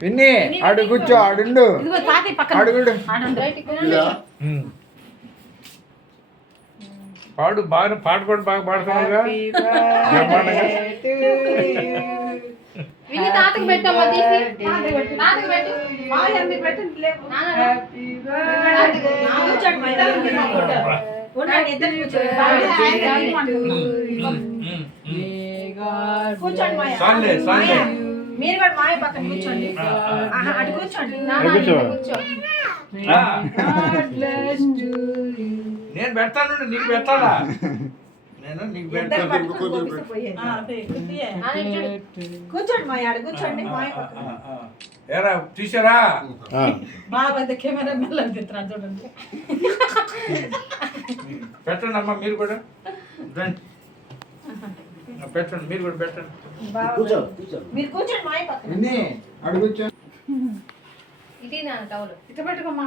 పిన్ని ఆడు కూర్చో ఆడుండు అడుగుడు పాడు బాగా పాట కూడా బాగా పాడుతున్నావుగా మీరు కూడా మాయ పక్కన కూర్చోండి అటు కూర్చోండి నేను పెడతాను నీకు పెట్టాలా నేను నీకు పెడతాను కూర్చోండి మాయ ఆడ కూర్చోండి మాయ ఏరా తీసారా బాగా కెమెరా మెల్లగా తిప్పుతున్నాను చూడండి పెట్టండి అమ్మా మీరు కూడా పెట్టండి మీరు కూడా పెట్టండి మీరు కూర్చోండి మాయ పక్కన అడుగు కూర్చో ఇది నా టవల్ ఇట్లా పెట్టుకోమ్మా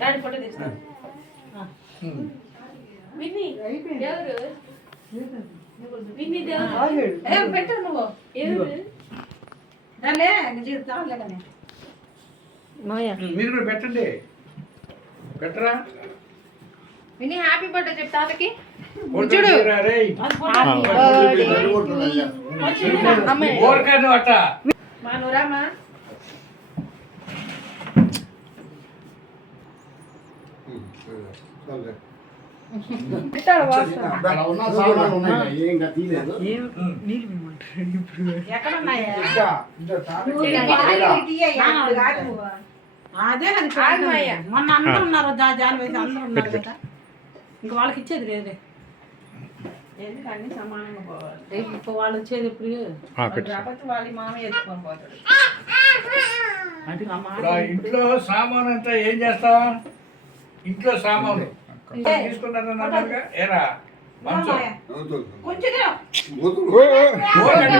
డాడీ ఫోటో తీస్తా విన్ని ఎవరు విన్ని పెట్టు నువ్వు మీరు కూడా పెట్టండి పెట్టరా విన్ని హ్యాపీ బర్త్డే చెప్ తాతకి చూడు అట్ట మా నురామా అదే మొన్న అందరూ ఉన్నారు జాలు వేసి అందరూ ఉన్నారు కదా ఇంక వాళ్ళకి ఇచ్చేది లేదే ఎందుకన్నీ సమానంగా పోవాలి రేపు వాళ్ళు వచ్చేది ఎప్పుడు కాబట్టి వాళ్ళ మామ ఎత్తుకొని పోతాడు ఇంట్లో సామాన్ అంతా ఏం చేస్తా ఇంట్లో సామాను తీసుకున్నారన్నారుగా ఏరా కొంచెం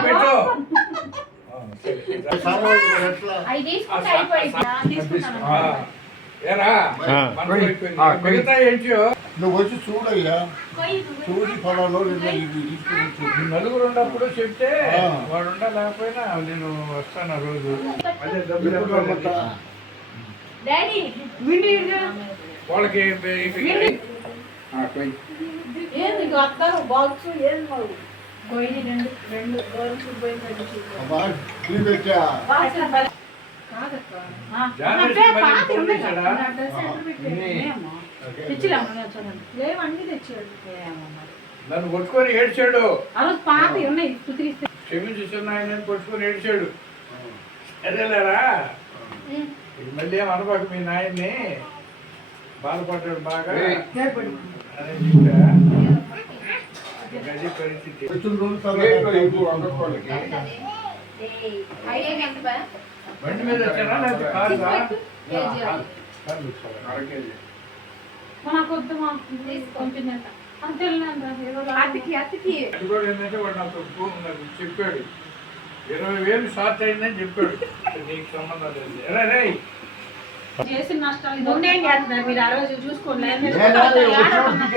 పెట్టు ఏరా మిగతా ఏంటో నువ్వు వచ్చి చూడయ్యా చూసి ఫలాలో నలుగురు ఉన్నప్పుడు చెప్తే వాడు ఉండలేకపోయినా నేను వస్తాను ఆ రోజు అదే వాళ్ళకి నన్ను కొట్టుకొని ఏడ్చాడు క్షమించున్నాయని కొట్టుకొని ఏడ్చాడు అదేలేరా మళ్ళీ ఏం అనబాకు మీ నాయన్ని బాధపడ్డాడు బాగా గది పరిస్థితి బండి మీద వచ్చారా లేకపోతే కారుగా చెప్పాడు 20,000 షార్ట్ అయిందని చెప్పాడు నీకు సంబంధం లేదు చేసిన నష్టాలు మీరు ఆ రోజు చూసుకోండి